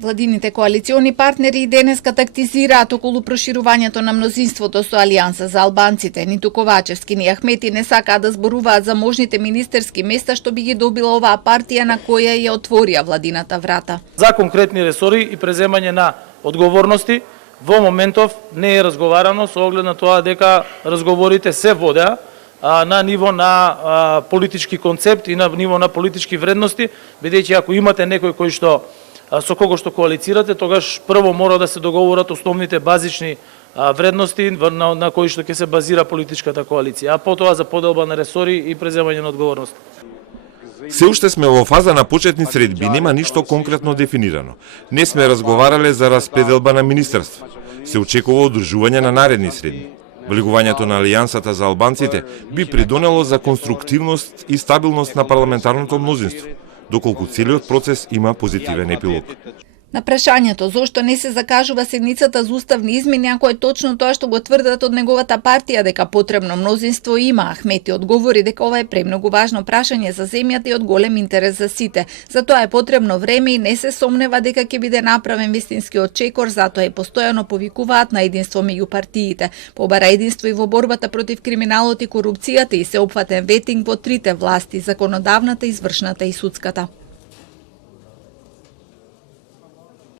Владините коалициони партнери денеска тактизираат околу проширувањето на мнозинството со Алијанса за албанците. Ниту Ковачевски ни Ахмети не сакаат да зборуваат за можните министерски места што би ги добила оваа партија на која ја отворија владината врата. За конкретни ресори и преземање на одговорности во моментов не е разговарано со оглед на тоа дека разговорите се водеа на ниво на политички концепт и на ниво на политички вредности, бидејќи ако имате некој кој што со кого што коалицирате, тогаш прво мора да се договорат основните базични вредности на кои што ќе се базира политичката коалиција, а потоа за поделба на ресори и преземање на одговорност. Се уште сме во фаза на почетни средби, нема ништо конкретно дефинирано. Не сме разговарале за распределба на министерство. Се очекува одржување на наредни средби. Влегувањето на Алијансата за албанците би придонело за конструктивност и стабилност на парламентарното мнозинство, доколку целиот процес има позитивен епилог. На прашањето зошто не се закажува седницата за уставни измени, ако е точно тоа што го тврдат од неговата партија дека потребно мнозинство има, Ахмети одговори дека ова е премногу важно прашање за земјата и од голем интерес за сите. Затоа е потребно време и не се сомнева дека ќе биде направен вистинскиот чекор, затоа и постојано повикуваат на единство меѓу партиите. Побара единство и во борбата против криминалот и корупцијата и сеопфатен ветинг во трите власти, законодавната, извршната и судската.